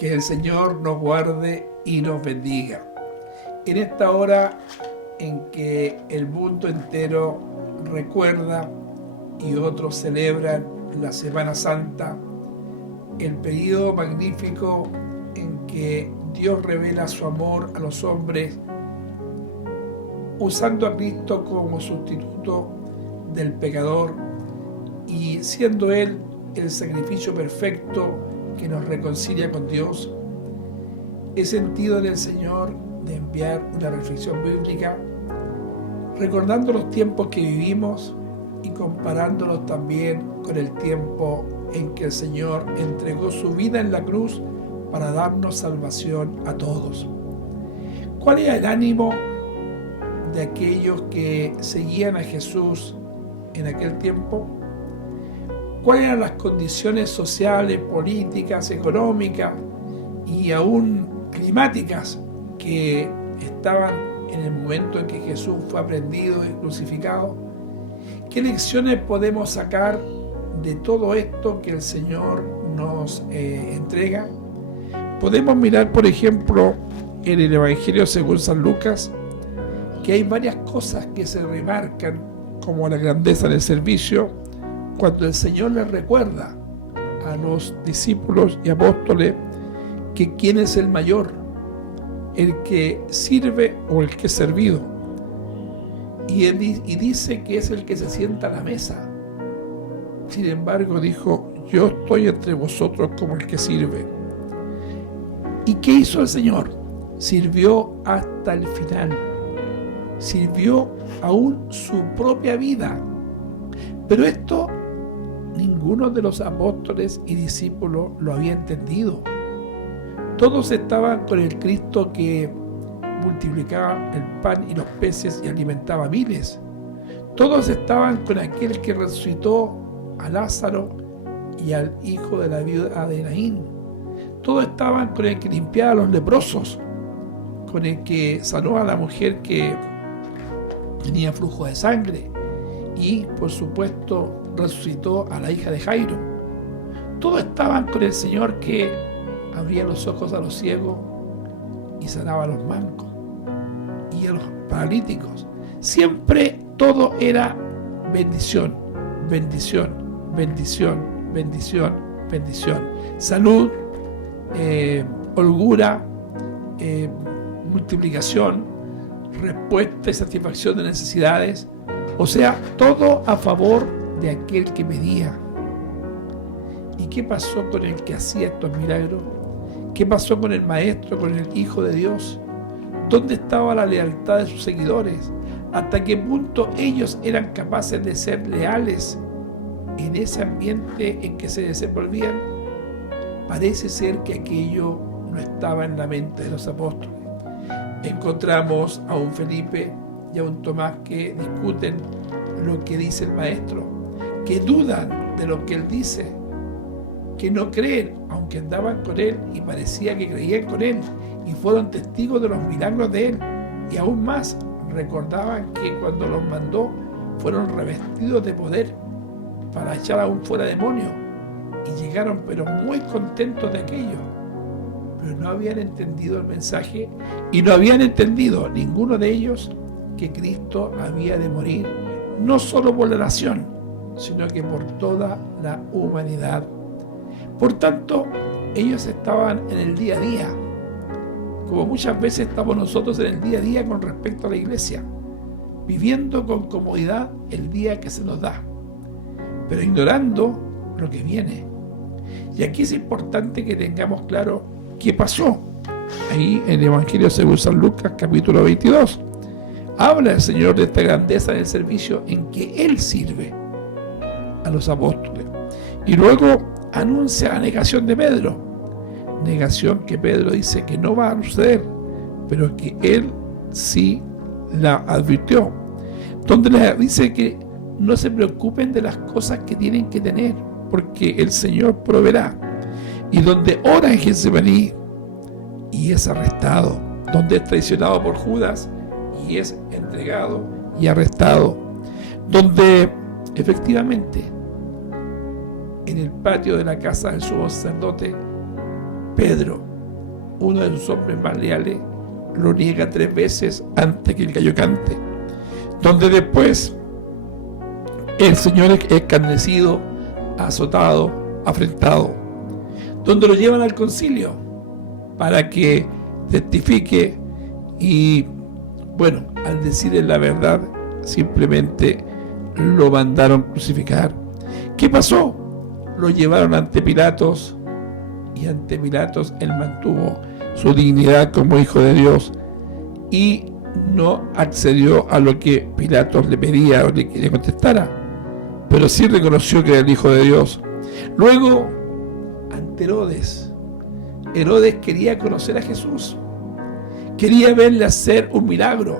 Que el Señor nos guarde y nos bendiga. En esta hora en que el mundo entero recuerda y otros celebran la Semana Santa, el periodo magnífico en que Dios revela su amor a los hombres, usando a Cristo como sustituto del pecador y siendo Él el sacrificio perfecto que nos reconcilia con Dios. He sentido en el Señor de enviar una reflexión bíblica, recordando los tiempos que vivimos y comparándolos también con el tiempo en que el Señor entregó su vida en la cruz para darnos salvación a todos. ¿Cuál era el ánimo de aquellos que seguían a Jesús en aquel tiempo? ¿Cuáles eran las condiciones sociales, políticas, económicas y aún climáticas que estaban en el momento en que Jesús fue aprehendido y crucificado? ¿Qué lecciones podemos sacar de todo esto que el Señor nos entrega? Podemos mirar, por ejemplo, en el Evangelio según San Lucas, que hay varias cosas que se remarcan como la grandeza del servicio, cuando el Señor les recuerda a los discípulos y apóstoles que quién es el mayor, el que sirve o el que es servido. Y dice que es el que se sienta a la mesa. Sin embargo, dijo: yo estoy entre vosotros como el que sirve. ¿Y qué hizo el Señor? Sirvió hasta el final. Sirvió aún su propia vida. Pero esto ninguno de los apóstoles y discípulos lo había entendido. Todos estaban con el Cristo que multiplicaba el pan y los peces y alimentaba a miles. Todos estaban con aquel que resucitó a Lázaro y al hijo de la viuda de Naín. Todos estaban con el que limpiaba a los leprosos, con el que sanó a la mujer que tenía flujo de sangre y, por supuesto, resucitó a la hija de Jairo. Todos estaban con el Señor que abría los ojos a los ciegos y sanaba a los mancos y a los paralíticos. Siempre todo era bendición, bendición, bendición, bendición, bendición. Salud, holgura, multiplicación, respuesta y satisfacción de necesidades. O sea, todo a favor de aquel que pedía. ¿Y qué pasó con el que hacía estos milagros? ¿Qué pasó con el Maestro, con el Hijo de Dios? ¿Dónde estaba la lealtad de sus seguidores? ¿Hasta qué punto ellos eran capaces de ser leales en ese ambiente en que se desenvolvían? Parece ser que aquello no estaba en la mente de los apóstoles. Encontramos a un Felipe y a un Tomás que discuten lo que dice el Maestro, que dudan de lo que Él dice, que no creen, aunque andaban con Él y parecía que creían con Él y fueron testigos de los milagros de Él. Y aún más, recordaban que cuando los mandó fueron revestidos de poder para echar aún fuera demonios y llegaron pero muy contentos de aquello. Pero no habían entendido el mensaje y no habían entendido ninguno de ellos que Cristo había de morir, no solo por la nación, sino que por toda la humanidad. Por tanto, ellos estaban en el día a día, como muchas veces estamos nosotros en el día a día con respecto a la iglesia, viviendo con comodidad el día que se nos da, pero ignorando lo que viene. Y aquí es importante que tengamos claro qué pasó. Ahí en el Evangelio según San Lucas, capítulo 22, habla el Señor de esta grandeza del servicio en que Él sirve a los apóstoles. Y luego anuncia la negación de Pedro. Negación que Pedro dice que no va a suceder, pero que Él sí la advirtió. Donde les dice que no se preocupen de las cosas que tienen que tener, porque el Señor proveerá. Y donde ora en Getsemaní y es arrestado, donde es traicionado por Judas y es entregado y arrestado, donde efectivamente en el patio de la casa del sumo sacerdote Pedro uno de sus hombres más leales lo niega 3 veces antes que el gallo cante, donde después el Señor es escarnecido, azotado, afrentado, donde lo llevan al concilio para que testifique y, bueno, al decirle la verdad, simplemente lo mandaron crucificar. ¿Qué pasó? Lo llevaron ante Pilatos y ante Pilatos él mantuvo su dignidad como hijo de Dios y no accedió a lo que Pilatos le pedía o le contestara, pero sí reconoció que era el hijo de Dios. Luego, ante Herodes quería conocer a Jesús, quería verle hacer un milagro,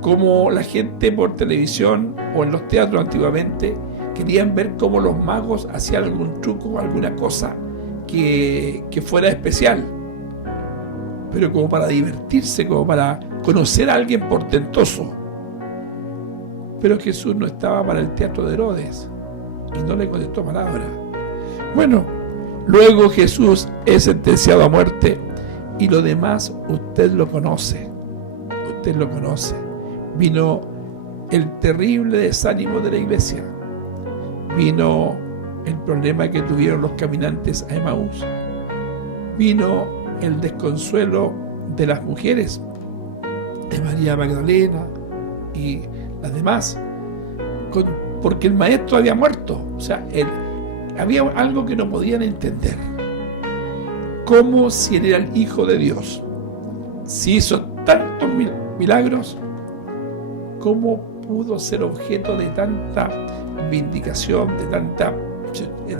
como la gente por televisión o en los teatros antiguamente querían ver cómo los magos hacían algún truco, alguna cosa que fuera especial, pero como para divertirse, como para conocer a alguien portentoso. Pero Jesús no estaba para el teatro de Herodes y no le contestó palabra. Bueno, luego Jesús es sentenciado a muerte y lo demás usted lo conoce. Usted lo conoce. Vino el terrible desánimo de la iglesia. Vino el problema que tuvieron los caminantes a Emaús. Vino el desconsuelo de las mujeres, de María Magdalena y las demás, porque el maestro había muerto. O sea, había algo que no podían entender. Como si él era el hijo de Dios, si hizo tantos milagros, ¿cómo pudo ser objeto de tanta vindicación, de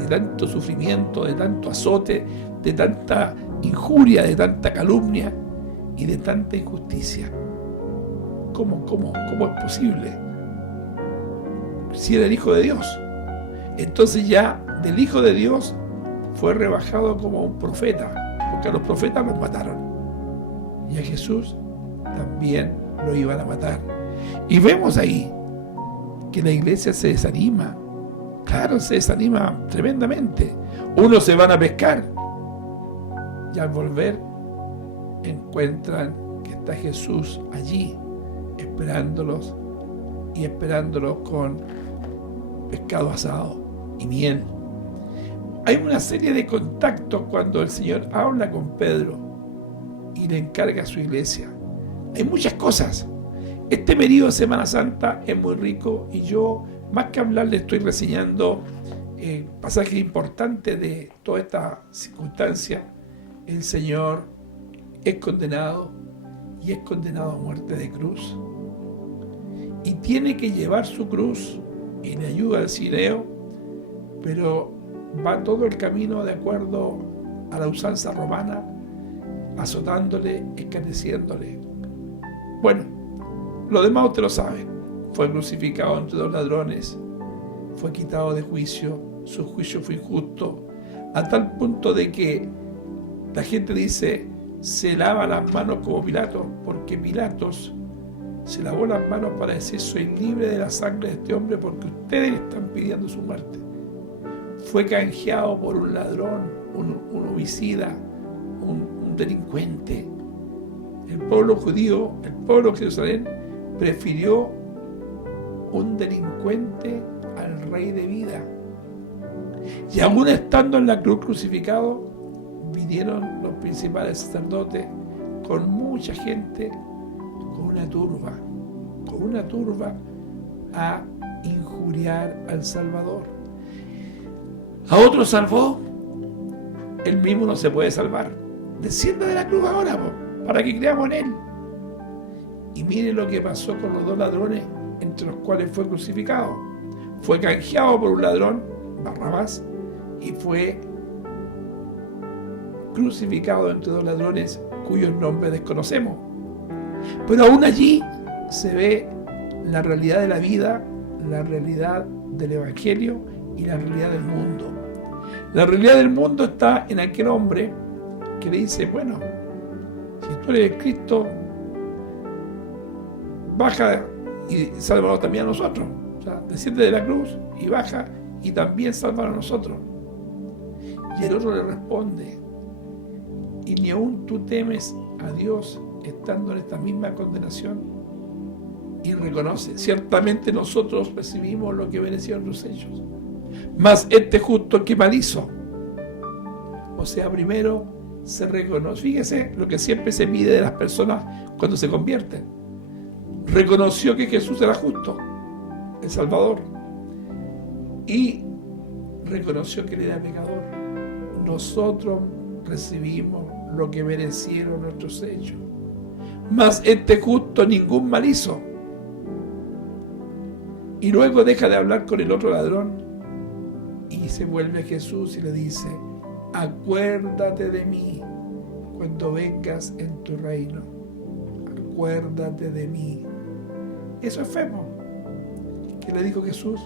tanto sufrimiento, de tanto azote, de tanta injuria, de tanta calumnia y de tanta injusticia? ¿Cómo es posible? Si era el hijo de Dios. Entonces ya del hijo de Dios fue rebajado como un profeta, porque a los profetas los mataron y a Jesús también lo iban a matar. Y vemos ahí que la iglesia se desanima. Claro, se desanima tremendamente. Unos se van a pescar y al volver encuentran que está Jesús allí esperándolos y esperándolos con pescado asado y miel. Hay una serie de contactos cuando el Señor habla con Pedro y le encarga a su iglesia. Hay muchas cosas. Este periodo de Semana Santa es muy rico y yo, más que hablar, le estoy reseñando pasajes importantes de toda esta circunstancia. El Señor es condenado y es condenado a muerte de cruz y tiene que llevar su cruz y le ayuda al Cirineo, pero va todo el camino de acuerdo a la usanza romana, azotándole, escarneciéndole. Bueno, lo demás usted lo sabe. Fue crucificado entre 2 ladrones, fue quitado de juicio, su juicio fue injusto, a tal punto de que la gente dice, se lava las manos como Pilatos, porque Pilatos se lavó las manos para decir, soy libre de la sangre de este hombre porque ustedes le están pidiendo su muerte. Fue canjeado por un ladrón, un homicida, un delincuente. El pueblo judío, el pueblo de Jerusalén, prefirió un delincuente al rey de vida. Y aún estando en la cruz crucificado, vinieron los principales sacerdotes con mucha gente, con una turba a injuriar al Salvador. A otro salvó, él mismo no se puede salvar. Descienda de la cruz ahora, para que creamos en él. Y mire lo que pasó con los 2 ladrones entre los cuales fue crucificado. Fue canjeado por un ladrón, Barrabás, y fue crucificado entre 2 ladrones cuyos nombres desconocemos. Pero aún allí se ve la realidad de la vida, la realidad del Evangelio y la realidad del mundo. La realidad del mundo está en aquel hombre que le dice, bueno, si tú eres el Cristo, baja y sálvanos también a nosotros. O sea, desciende de la cruz y baja y también sálvanos a nosotros. Y el otro le responde, y ni aún tú temes a Dios estando en esta misma condenación. Y reconoce, ciertamente nosotros recibimos lo que merecieron los hechos, mas este justo que mal hizo. O sea, primero se reconoce, fíjese lo que siempre se pide de las personas cuando se convierten. Reconoció que Jesús era justo, el Salvador, y reconoció que él era pecador. Nosotros recibimos lo que merecieron nuestros hechos, mas este justo ningún mal hizo. Y luego deja de hablar con el otro ladrón y se vuelve a Jesús y le dice: acuérdate de mí cuando vengas en tu reino. Acuérdate de mí. Eso es fe, ¿no? ¿Qué le dijo Jesús?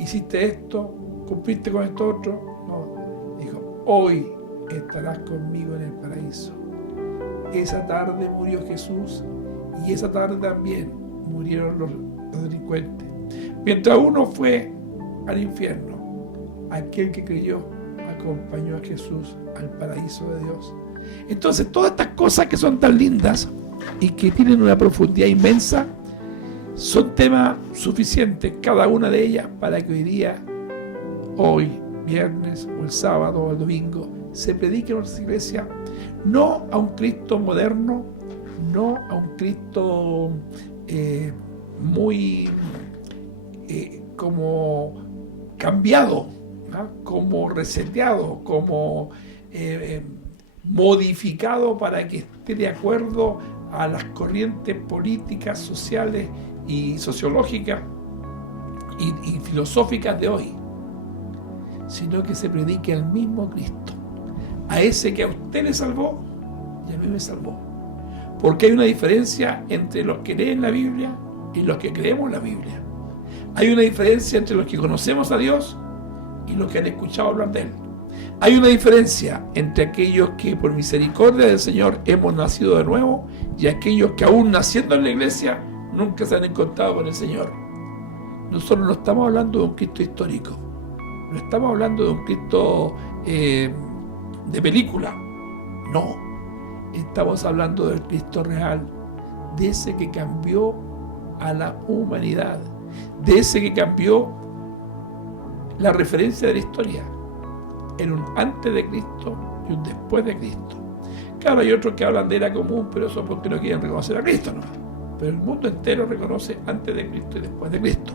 ¿Hiciste esto? ¿Cumpliste con esto otro? No. Dijo: hoy estarás conmigo en el paraíso. Esa tarde murió Jesús y esa tarde también murieron los delincuentes. Mientras uno fue al infierno, aquel que creyó acompañó a Jesús al paraíso de Dios. Entonces, todas estas cosas que son tan lindas y que tienen una profundidad inmensa, son temas suficientes, cada una de ellas, para que hoy día, hoy, viernes, o el sábado, o el domingo, se predique en nuestra iglesia, no a un Cristo moderno, no a un Cristo muy como cambiado, ¿no? Como reseteado, como modificado para que esté de acuerdo a las corrientes políticas, sociales y sociológicas y filosóficas de hoy, sino que se predique al mismo Cristo, a ese que a usted le salvó y a mí me salvó. Porque hay una diferencia entre los que leen la Biblia y los que creemos la Biblia. Hay una diferencia entre los que conocemos a Dios y los que han escuchado hablar de Él. Hay una diferencia entre aquellos que por misericordia del Señor hemos nacido de nuevo y aquellos que aún naciendo en la iglesia nunca se han encontrado con el Señor. Nosotros no estamos hablando de un Cristo histórico, no estamos hablando de un Cristo de película, no. Estamos hablando del Cristo real, de ese que cambió a la humanidad, de ese que cambió la referencia de la historia en un antes de Cristo y un después de Cristo. Claro, hay otros que hablan de era común, pero eso porque no quieren reconocer a Cristo, ¿no? Pero el mundo entero reconoce antes de Cristo y después de Cristo.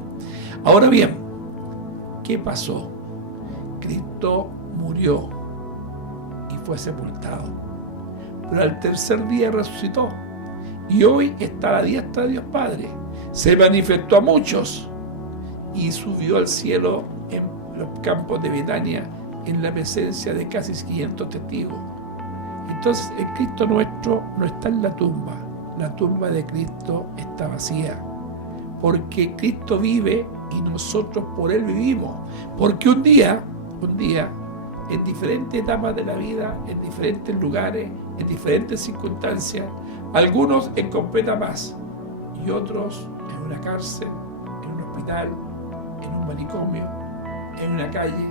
Ahora bien, ¿qué pasó? Cristo murió y fue sepultado, pero al tercer día resucitó y hoy está a la diestra de Dios Padre. Se manifestó a muchos y subió al cielo en los campos de Betania en la presencia de casi 500 testigos. Entonces el Cristo nuestro no está en la tumba de Cristo está vacía, porque Cristo vive y nosotros por Él vivimos, porque un día, en diferentes etapas de la vida, en diferentes lugares, en diferentes circunstancias, algunos en completa paz y otros en una cárcel, en un hospital, en un manicomio, en una calle,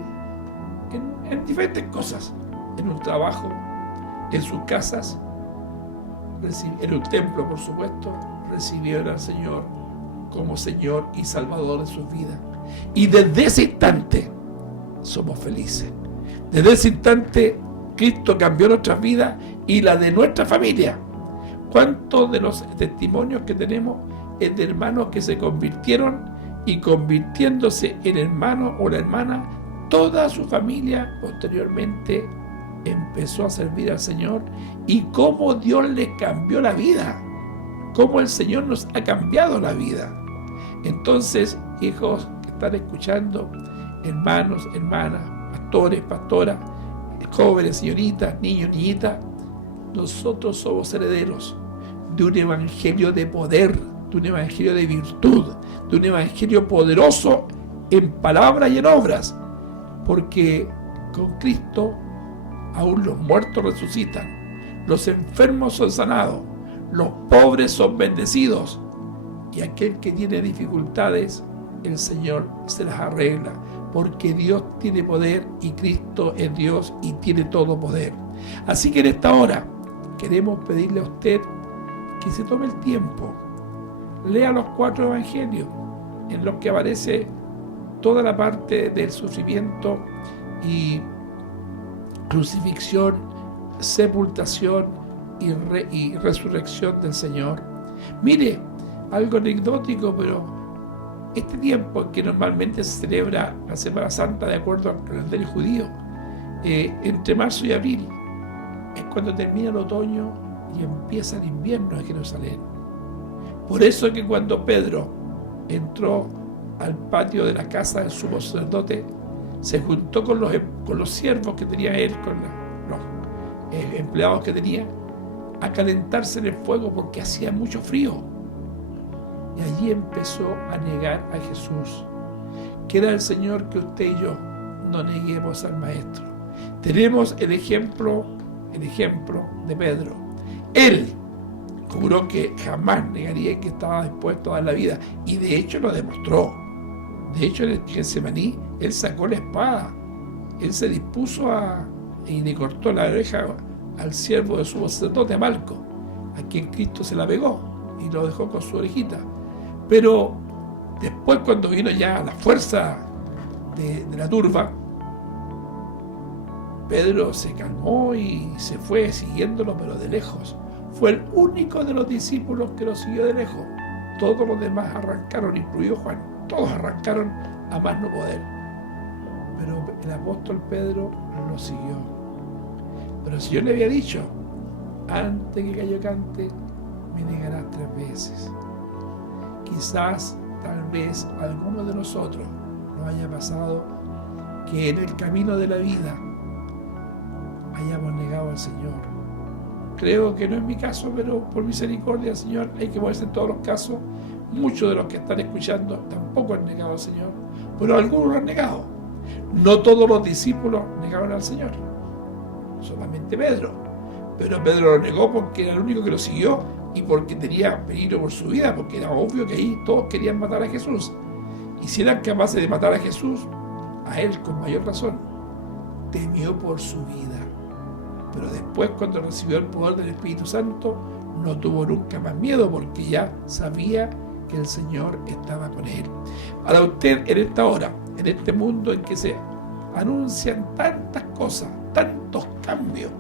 en diferentes cosas, en un trabajo, en sus casas, en un templo, por supuesto, recibieron al Señor como Señor y Salvador de sus vidas. Y desde ese instante somos felices. Desde ese instante Cristo cambió nuestras vidas y la de nuestra familia. ¿Cuántos de los testimonios que tenemos es de hermanos que se convirtieron y convirtiéndose en hermano o la hermana, toda su familia posteriormente empezó a servir al Señor? Y cómo Dios les cambió la vida, cómo el Señor nos ha cambiado la vida. Entonces, hijos que están escuchando, hermanos, hermanas, pastores, pastoras, jóvenes, señoritas, niños, niñitas, nosotros somos herederos de un evangelio de poder, de un evangelio de virtud, de un evangelio poderoso en palabras y en obras, porque con Cristo aún los muertos resucitan, los enfermos son sanados, los pobres son bendecidos, y aquel que tiene dificultades, el Señor se las arregla, porque Dios tiene poder y Cristo es Dios y tiene todo poder. Así que en esta hora queremos pedirle a usted que se tome el tiempo, lea los 4 evangelios en los que aparece toda la parte del sufrimiento y crucifixión, sepultación y resurrección del Señor. Mire, algo anecdótico, pero este tiempo en que normalmente se celebra la Semana Santa de acuerdo al calendario judío, entre marzo y abril, es cuando termina el otoño y empieza el invierno en Jerusalén. Por eso que cuando Pedro entró al patio de la casa del sumo sacerdote, se juntó con los siervos que tenía él, con los empleados que tenía, a calentarse en el fuego porque hacía mucho frío. Y allí empezó a negar a Jesús. Quiera el Señor que usted y yo no neguemos al Maestro. Tenemos el ejemplo de Pedro. Él juró que jamás negaría que estaba dispuesto a dar la vida, y de hecho lo demostró. De hecho, en el Getsemaní, él sacó la espada, él se dispuso y le cortó la oreja al siervo de su sacerdote, a Malco, a quien Cristo se la pegó y lo dejó con su orejita. Pero después, cuando vino ya la fuerza de la turba, Pedro se calmó y se fue siguiéndolo, pero de lejos. Fue el único de los discípulos que lo siguió de lejos. Todos los demás arrancaron, incluido Juan. Todos arrancaron a más no poder. Pero el apóstol Pedro lo siguió. Pero el Señor le había dicho: antes que gallo cante, me negarás 3 veces. Quizás, tal vez, a alguno de nosotros nos haya pasado que en el camino de la vida hayamos negado al Señor. Creo que no es mi caso, pero por misericordia, Señor, hay que moverse en todos los casos. Muchos de los que están escuchando tampoco han negado al Señor, pero algunos lo han negado. No todos los discípulos negaron al Señor, solamente Pedro. Pero Pedro lo negó porque era el único que lo siguió y porque tenía peligro por su vida, porque era obvio que ahí todos querían matar a Jesús. Y si eran capaces de matar a Jesús, a él con mayor razón, temió por su vida. Pero después, cuando recibió el poder del Espíritu Santo, no tuvo nunca más miedo, porque ya sabía que el Señor estaba con él. Para usted, en esta hora, en este mundo en que se anuncian tantas cosas, tantos cambios,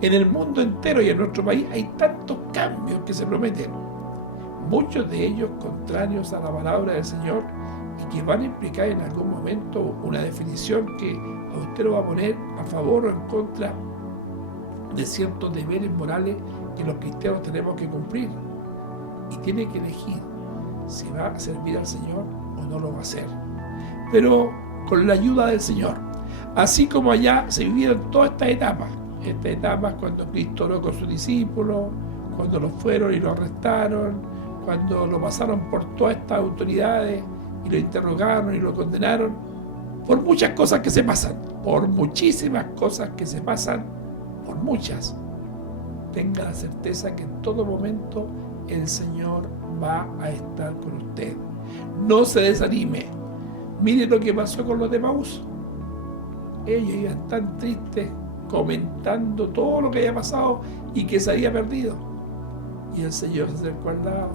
en el mundo entero y en nuestro país hay tantos cambios que se prometen, muchos de ellos contrarios a la palabra del Señor y que van a implicar en algún momento una definición que a usted lo va a poner a favor o en contra de ciertos deberes morales que los cristianos tenemos que cumplir, y tiene que elegir si va a servir al Señor o no lo va a hacer, pero con la ayuda del Señor. Así como allá se vivieron todas estas etapas cuando Cristo oró con sus discípulos, cuando lo fueron y lo arrestaron, cuando lo pasaron por todas estas autoridades y lo interrogaron y lo condenaron, por muchas cosas que se pasan, por muchísimas cosas que se pasan, por muchas. Tenga la certeza que en todo momento el Señor va a estar con usted. No se desanime. Mire lo que pasó con los de Emaús. Ellos iban tan tristes comentando todo lo que había pasado y que se había perdido. Y el Señor se acercó al lado.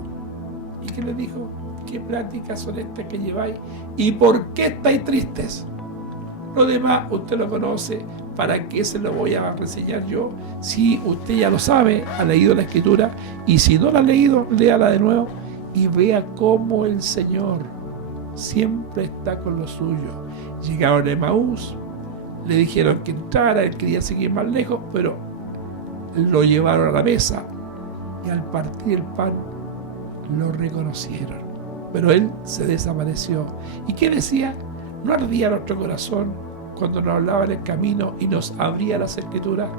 ¿Y qué les dijo? ¿Qué pláticas son estas que lleváis? ¿Y por qué estáis tristes? Lo demás usted lo conoce. ¿Para qué se lo voy a reseñar yo? Si usted ya lo sabe, ha leído la Escritura, y si no la ha leído, léala de nuevo y vea cómo el Señor siempre está con lo suyo. Llegaron a Emaús, le dijeron que entrara, él quería seguir más lejos, pero lo llevaron a la mesa y al partir el pan lo reconocieron, pero él se desapareció. ¿Y qué decía? ¿No ardía nuestro corazón cuando nos hablaba en el camino y nos abría las Escrituras?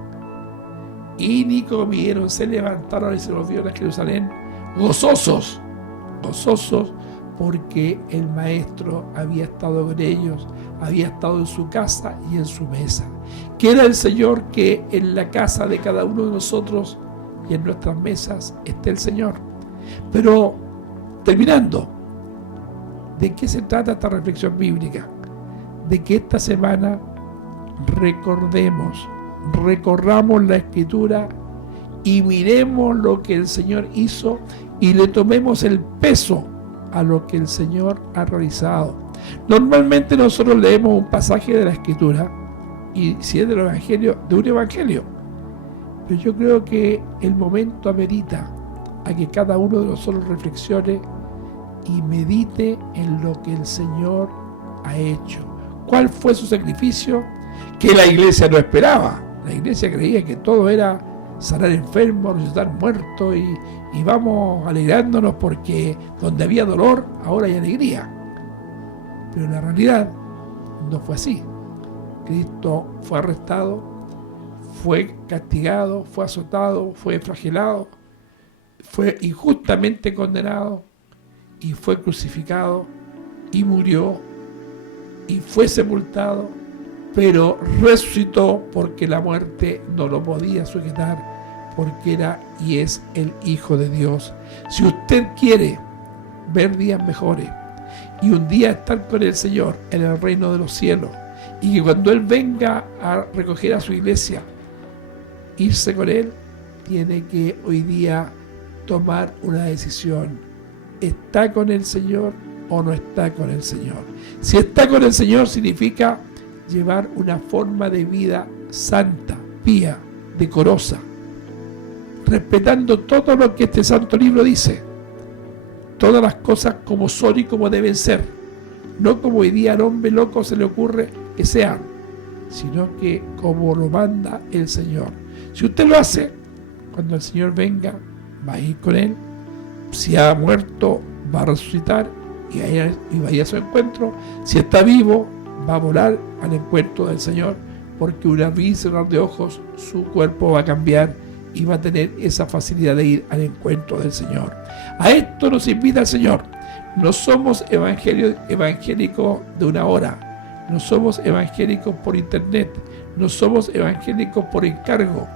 Y ni comieron, se levantaron y se volvieron a Jerusalén gozosos, porque el Maestro había estado con ellos, había estado en su casa y en su mesa. Quiera el Señor que en la casa de cada uno de nosotros y en nuestras mesas esté el Señor. Pero, terminando, ¿de qué se trata esta reflexión bíblica? De que esta semana recordemos recorramos la Escritura y miremos lo que el Señor hizo y le tomemos el peso a lo que el Señor ha realizado. Normalmente nosotros leemos un pasaje de la Escritura y si es del Evangelio, de un Evangelio. Pero yo creo que el momento amerita a que cada uno de nosotros reflexione y medite en lo que el Señor ha hecho. ¿Cuál fue su sacrificio? Que la iglesia no esperaba. La iglesia creía que todo era sanar enfermos, resucitar muertos y vamos alegrándonos porque donde había dolor, ahora hay alegría. Pero en la realidad no fue así. Cristo fue arrestado, fue castigado, fue azotado, fue flagelado, fue injustamente condenado y fue crucificado y murió y fue sepultado, pero resucitó porque la muerte no lo podía sujetar, porque era y es el Hijo de Dios. Si usted quiere ver días mejores y un día estar con el Señor en el reino de los cielos, y que cuando Él venga a recoger a su iglesia, irse con Él, tiene que hoy día tomar una decisión. ¿Está con el Señor o no está con el Señor? Si está con el Señor significa llevar una forma de vida santa, pía, decorosa, respetando todo lo que este santo libro dice, todas las cosas como son y como deben ser, no como hoy día al hombre loco se le ocurre que sean, sino que como lo manda el Señor. Si usted lo hace, cuando el Señor venga, va a ir con Él. Si ha muerto, va a resucitar y va a ir a su encuentro. Si está vivo, va a volar al encuentro del Señor, porque un abrir y cerrar de ojos, su cuerpo va a cambiar y va a tener esa facilidad de ir al encuentro del Señor. A esto nos invita el Señor. No somos evangélicos de una hora. No somos evangélicos por internet, no somos evangélicos por encargo.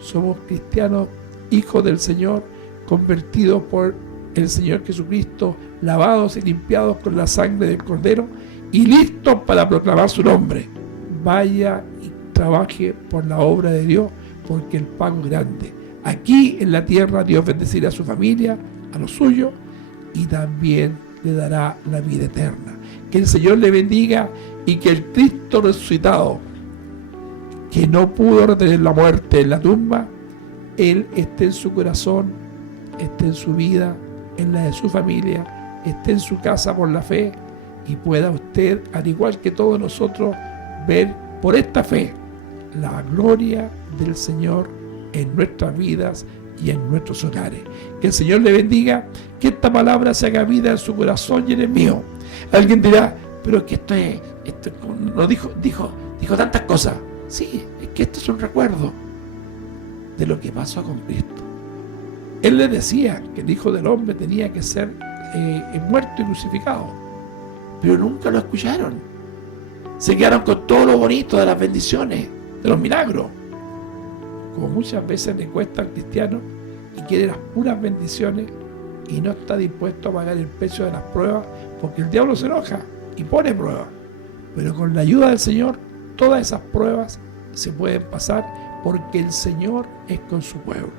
Somos cristianos, hijos del Señor, convertidos por el Señor Jesucristo, lavados y limpiados con la sangre del Cordero y listos para proclamar su nombre. Vaya y trabaje por la obra de Dios, porque el pago es grande. Aquí en la tierra Dios bendecirá a su familia, a los suyos, y también le dará la vida eterna. Que el Señor le bendiga y que el Cristo resucitado, que no pudo retener la muerte en la tumba, Él esté en su corazón, esté en su vida, en la de su familia, esté en su casa por la fe y pueda usted, al igual que todos nosotros, ver por esta fe la gloria del Señor en nuestras vidas y en nuestros hogares. Que el Señor le bendiga, que esta palabra se haga vida en su corazón y en el mío. Alguien dirá, pero que esto no dijo tantas cosas. Sí, es que esto es un recuerdo de lo que pasó con Cristo. Él les decía que el Hijo del Hombre tenía que ser muerto y crucificado, pero nunca lo escucharon. Se quedaron con todo lo bonito de las bendiciones, de los milagros. Como muchas veces le cuesta al cristiano y quiere las puras bendiciones y no está dispuesto a pagar el precio de las pruebas, porque el diablo se enoja y pone pruebas. Pero con la ayuda del Señor, todas esas pruebas se pueden pasar, porque el Señor es con su pueblo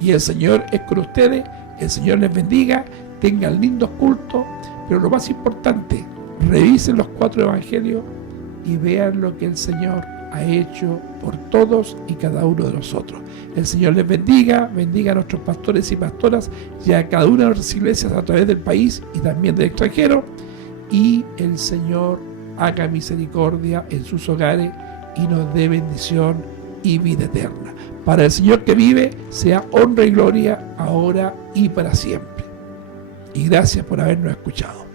y el Señor es con ustedes. El Señor les bendiga, tengan lindos cultos, pero lo más importante, revisen los 4 evangelios y vean lo que el Señor ha hecho por todos y cada uno de nosotros. El Señor les bendiga, bendiga a nuestros pastores y pastoras y a cada una de nuestras iglesias a través del país y también del extranjero, y el Señor haga misericordia en sus hogares y nos dé bendición y vida eterna. Para el Señor que vive sea honra y gloria ahora y para siempre. Y gracias por habernos escuchado.